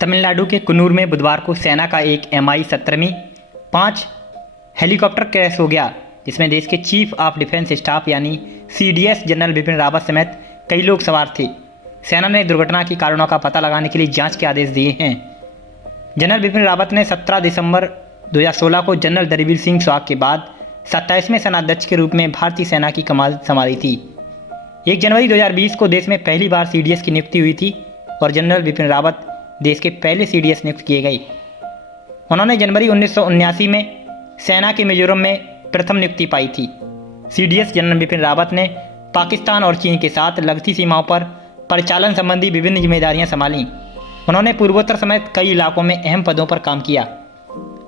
तमिलनाडु के कुन्नूर में बुधवार को सेना का एक Mi-17 5 हेलीकॉप्टर क्रैश हो गया, जिसमें देश के चीफ ऑफ डिफेंस स्टाफ यानी CDS जनरल बिपिन रावत समेत कई लोग सवार थे। सेना ने दुर्घटना के कारणों का पता लगाने के लिए जांच के आदेश दिए हैं। जनरल बिपिन रावत ने 17 दिसंबर 2016 को जनरल दरबीर सिंह सुहाग के बाद 27वें सेनाध्यक्ष के रूप में भारतीय सेना की कमान संभाली थी। 1 जनवरी 2020 को देश में पहली बार CDS की नियुक्ति हुई थी और जनरल बिपिन रावत देश के पहले CDS नियुक्त किए गए। उन्होंने जनवरी 1979 में सेना के मिजोरम में प्रथम नियुक्ति पाई थी। CDS जनरल बिपिन रावत ने पाकिस्तान और चीन के साथ लगती सीमाओं पर परिचालन संबंधी विभिन्न जिम्मेदारियां संभालीं। उन्होंने पूर्वोत्तर समेत कई इलाकों में अहम पदों पर काम किया।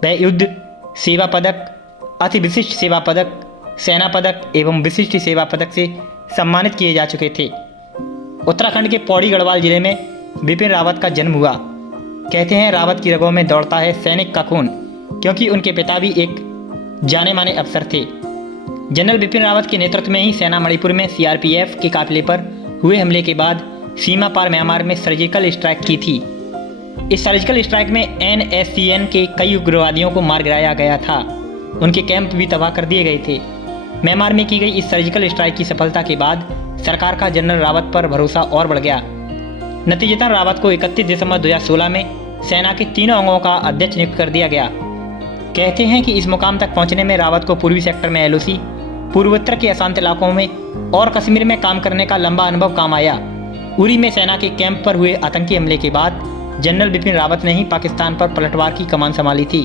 वह युद्ध सेवा पदक, अति विशिष्ट सेवा पदक, सेना पदक एवं विशिष्ट सेवा पदक से सम्मानित किए जा चुके थे। उत्तराखंड के पौड़ी गढ़वाल जिले में बिपिन रावत का जन्म हुआ। कहते हैं रावत की रगों में दौड़ता है सैनिक का खून, क्योंकि उनके पिता भी एक जाने माने अफसर थे। जनरल बिपिन रावत के नेतृत्व में ही सेना मणिपुर में CRPF के काफिले पर हुए हमले के बाद सीमा पार म्यांमार में सर्जिकल स्ट्राइक की थी। इस सर्जिकल स्ट्राइक में NSCN के कई उग्रवादियों को मार गिराया गया था। उनके कैंप भी तबाह कर दिए गए थे। म्यांमार में की गई इस सर्जिकल स्ट्राइक की सफलता के बाद सरकार का जनरल रावत पर भरोसा और बढ़ गया। नतीजतन रावत को 31 दिसंबर 2016 में सेना के तीनों अंगों का अध्यक्ष नियुक्त कर दिया गया। कहते हैं कि इस मुकाम तक पहुंचने में रावत को पूर्वी सेक्टर में LOC, पूर्वोत्तर के अशांत इलाकों में और कश्मीर में काम करने का लंबा अनुभव काम आया। उरी में सेना के कैंप पर हुए आतंकी हमले के बाद जनरल बिपिन रावत ने ही पाकिस्तान पर पलटवार की कमान संभाली थी।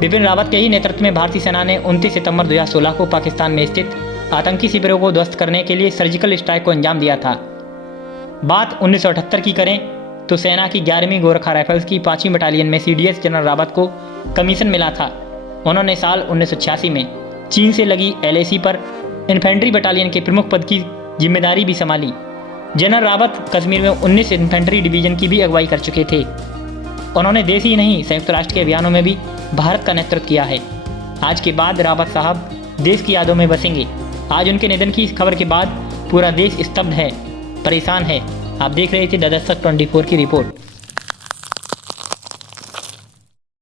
बिपिन रावत के ही नेतृत्व में भारतीय सेना ने 29 सितंबर 2016 को पाकिस्तान में स्थित आतंकी शिविरों को ध्वस्त करने के लिए सर्जिकल स्ट्राइक को अंजाम दिया था। बात 1978 की करें तो सेना की 11वीं गोरखा राइफल्स की 5वीं बटालियन में CDS जनरल रावत को कमीशन मिला था। उन्होंने साल 1986 में चीन से लगी LAC पर इन्फेंट्री बटालियन के प्रमुख पद की जिम्मेदारी भी संभाली। जनरल रावत कश्मीर में 19 इन्फेंट्री डिवीजन की भी अगुवाई कर चुके थे। उन्होंने देश ही नहीं संयुक्त राष्ट्र के अभियानों में भी भारत का नेतृत्व किया है। आज के बाद रावत साहब देश की यादों में बसेंगे। आज उनके निधन की खबर के बाद पूरा देश स्तब्ध है, परेशान है। आप देख रहे थे द दस्तक 24 की रिपोर्ट।